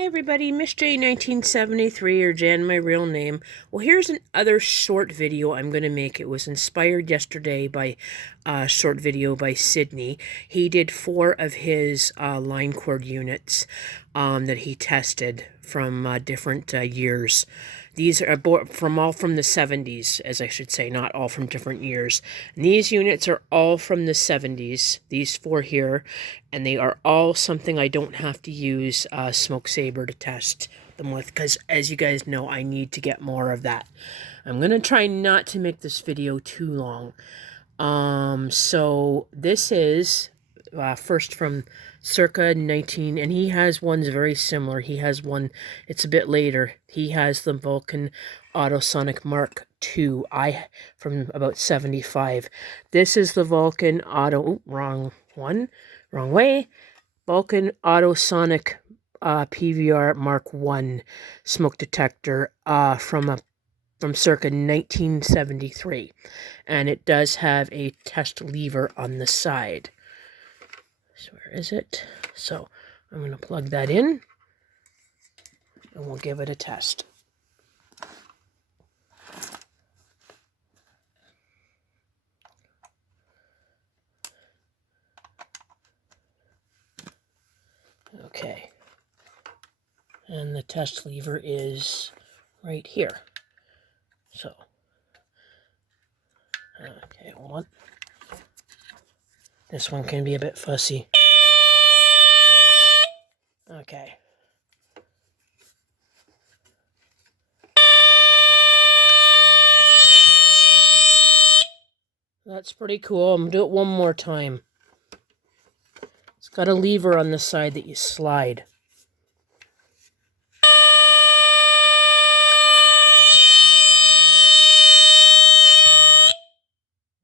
Hey everybody, Miss J 1973, or Jan, my real name. Well, here's another short video I'm going to make. It was inspired yesterday by a short video by Sidney. He did 4 of his line cord units that he tested from different years. These are all from the 70s, as I should say, not all from different years. And these units are all from the 70s, these 4 here, and they are all something I don't have to use Smoke Saber to test them with, because as you guys know, I need to get more of that. I'm going to try not to make this video too long. So this is first from circa 19, and he has ones very similar. He has one, it's a bit later. He has the Vulcan Autosonic Mark II, from about 75. This is the Vulcan wrong way. Vulcan Autosonic PVR Mark I smoke detector from circa 1973, and it does have a test lever on the side. So where is it? So I'm going to plug that in, and we'll give it a test. Okay. And the test lever is right here. So, okay, hold on. This one can be a bit fussy. Okay. That's pretty cool. I'm going to do it one more time. It's got a lever on the side that you slide.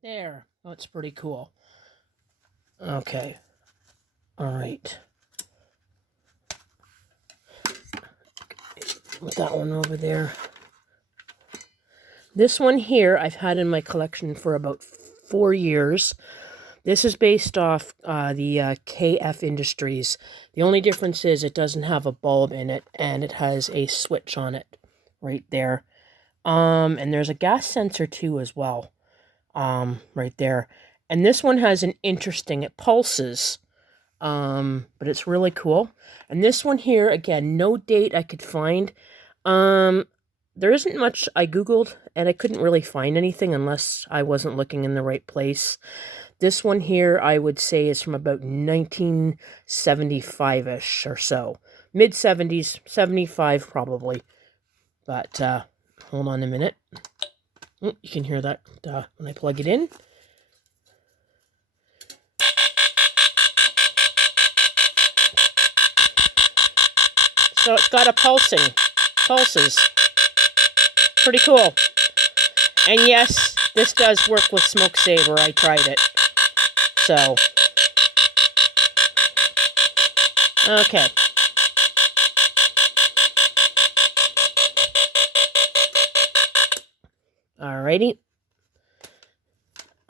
There. That's pretty cool. Okay. All right. Put that one over there. This one here I've had in my collection for about 4 years. This is based off the KF Industries. The only difference is it doesn't have a bulb in it, and it has a switch on it right there. And there's a gas sensor too as well, right there. And this one has an interesting, it pulses, but it's really cool. And this one here, again, no date I could find. There isn't much. I Googled, and I couldn't really find anything unless I wasn't looking in the right place. This one here, I would say, is from about 1975-ish or so. Mid-70s, 75 probably. But, hold on a minute. Oh, you can hear that when I plug it in. So it's got a pulses. Pretty cool. And yes, this does work with Smoke Saber. I tried it. So, okay. Alrighty.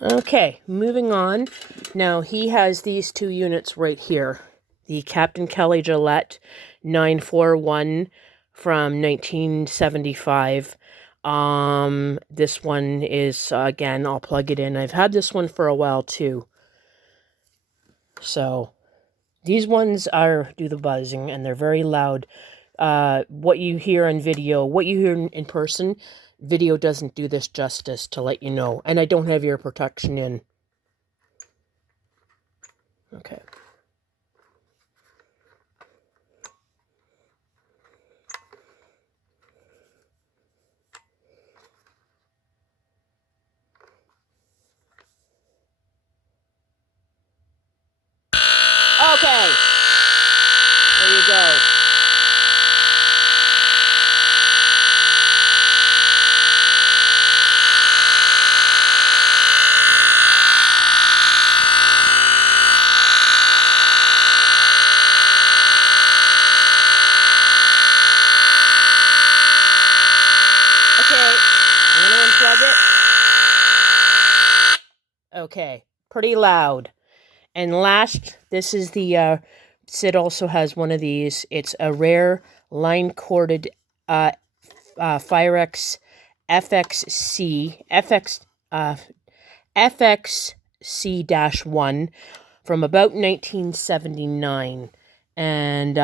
Okay, moving on. Now, he has these 2 units right here. The Captain Kelly Gillette 941 from 1975. This one is, again, I'll plug it in. I've had this one for a while, too. So, these ones do the buzzing, and they're very loud. What you hear on video, what you hear in person, video doesn't do this justice, to let you know. And I don't have ear protection in. Okay. Okay. There you go. Okay, pretty loud. And last, this is the Sid also has one of these. It's a rare line-corded Firex FXC-1 from about 1979. And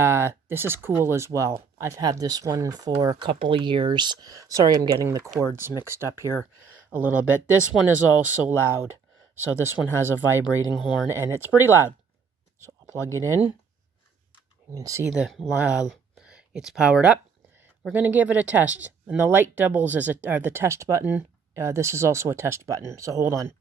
this is cool as well. I've had this one for a couple of years. Sorry, I'm getting the cords mixed up here a little bit. This one is also loud. So this one has a vibrating horn, and it's pretty loud. So I'll plug it in. You can see it's powered up. We're going to give it a test. And the light doubles as the test button. This is also a test button, so hold on.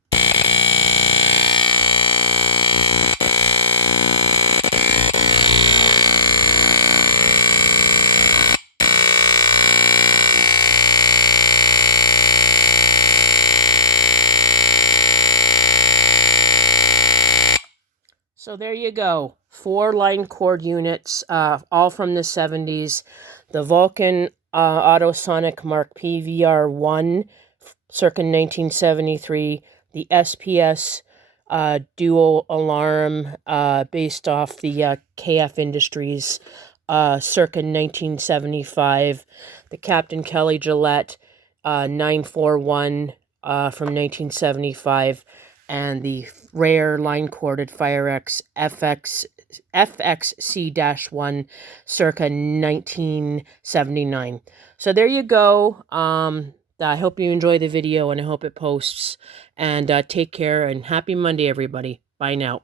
So there you go. 4 line cord units, all from the 70s. The Vulcan Autosonic Mark PVR 1, circa 1973. The SPS Duo Alarm, based off the KF Industries, circa 1975. The Captain Kelly Gillette 941 from 1975. And the rare line-corded Firex FXC-1 circa 1979. So there you go. I hope you enjoy the video, and I hope it posts. And take care, and happy Monday, everybody. Bye now.